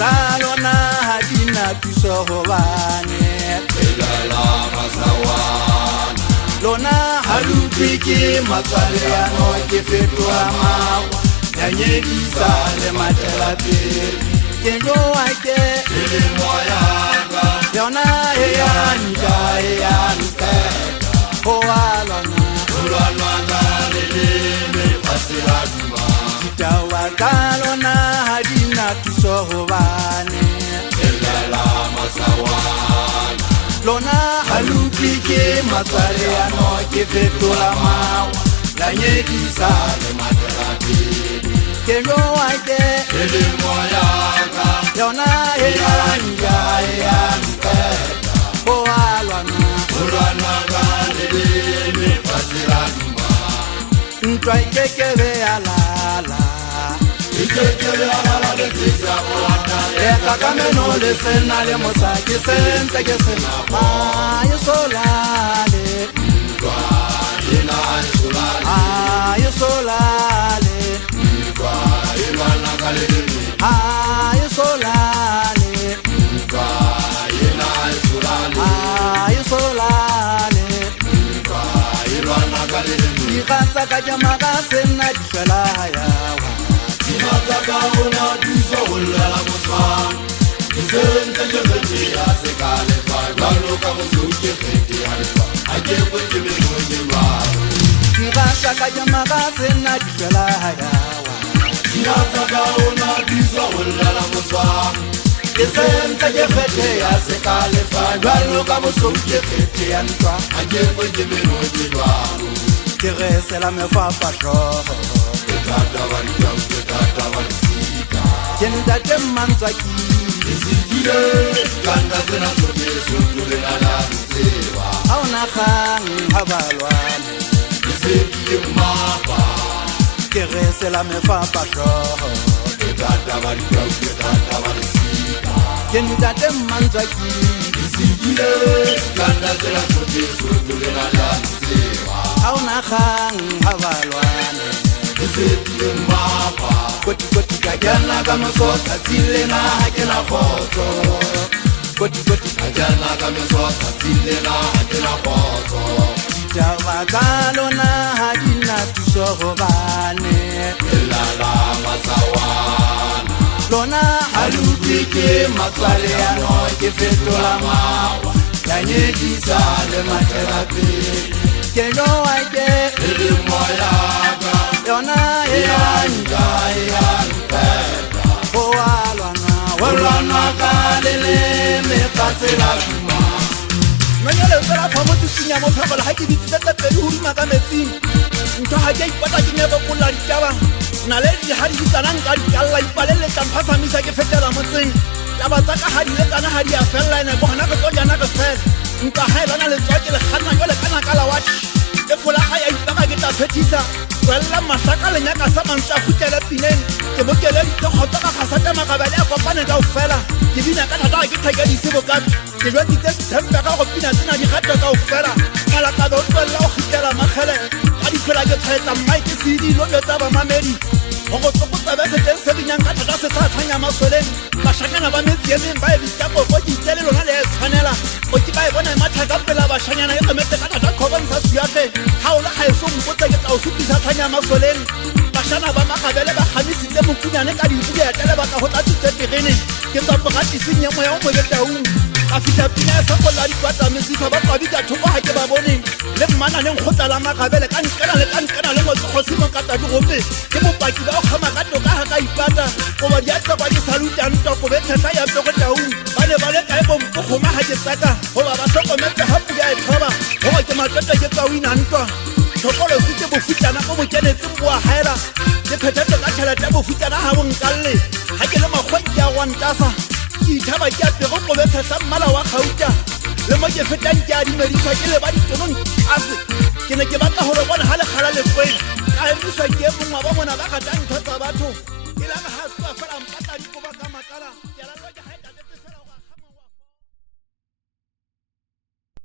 tsa lona ha di na thuso hobane lona ha lutlwe ke matswale ano ke fetola mawa ya nyedisa le matela pele ke jo ake le moya ga yona ya nja ya nte ho alona lwana le me fasila duma tawa kalona ha di na thuso hobane la masawana lona ha lutlwe ke matswale ano ke fetola mawa la nyedisa le matela pele ke jo ake le moya ga yona ya nja ya nte ho alona ga le me fasila duma ntwa ikekebe alala ikekebe alala le tsisa boata le kakameno le sena le mosaki sentse ke sena ba yesolale ntwa ina yesolale yesolale ntwa ilwana kale yesolale ntwa ina yesolale yesolale ntwa ilwana kale ikatsa ka jamaga sena dishela yawa imata ka ona diso la moswa isente je veti asekale fa galo ka mosuke feti alfa aje kwete me ngwa ikatsa ka jamaga sena dishela yawa imata ka ona diso la moswa isente je veti asekale fa galo ka mosuke feti alfa aje kwete me ngwa ke resela me fa pasho tata wali tata wali sika kenda temanza ki isigile kanda tena sote sote la la sewa auna khang habalwane isigi mapa ke resela me fa pasho tata wali sika kenda temanza ki isigile kanda tena sote sote la la sewa auna khang habalwane iseti mapa koti koti kajana kama sota tilena hakena foto koti koti kajana kama sota tilena hakena foto tawa kalona hadina tusohobane la masawana lona halutike matswale ano ke fetola mawa yanyedisa le materapi keno ake le moya ga yona ya nja ya mpeta ho alwana ka le me fasela duma nonyele fela fa mo tsinya mo phela ha ke ditsetsa pele ho ruma ka metsing ntho ha ke ipata ke ne ba kolla ditaba na le di ha di tsana nka di alla ipalele tsa mphasamisa ke fetela motseng taba tsa ka ha di le tsana ha di a fella ene go hana ka tsona ka fela nka ha lana le tswake le khanna jole kana kala watch e fola ha ya ipaka ke ta phethisa wella masaka le nyaka sa mantsa futela pineng ke bokele di khotsa ka khasata makabale a kopane ka ofela ke bina ka thata ke thaka di sebo ka ke jwa di tsemba ka go pina tsena di gata ka ofela kala ka do tswella o khitela makhele a di fola ke tsetsa mike CD lo tsa ba mamedi go tsokotsa ba se tse dinyang ka thata se tsa thanya masoleng bashanyana ba metsieng ba e bitsa go di tsele lona le tshwanela o ke ba e bona mathaka pela bashanyana e tsometse ka thata khobantsha siate ha o la ga e so mpotsa ke tsa o supisa thanya masoleng bashana ba makabele ba khamisitse mokunyane ka dibuya ya tele ba ka hotla tsetserene ke tsa bogatising ya moya o mo betaung a fita pina sa kolla di kwata mesifa ba kwa bita thoko ha ke ba boneng le mmana le nkgotla la makabele ka nkana le mo tsogosimo ka tadi gope ke bopaki ba o khama ka toka ha ka ipata go ba di atsa ba di saluta ntwa go betsa ya toko taung ba ne ba le ka e bompo go ma ha ke tsaka go ba ba hlokometse ha puya e thoba go ke matata ke tsa wina ntwa thokolo se bo futana go bokenetse boa haela ke phethato ka tšhelete bo futana ha bonkalle ha ke le magwantja a gwantasa ke ithaba ke apego go betsa mmala wa gauta le mo ke fetang ke a dimediswa ke le ba ditonong ase ke ne ke batla gore bona ha le khala le kwena ka emiswa ke mongwe ba bona ba gatang thotsa batho ke la ga ha tswa fela mpata di go ba ka makala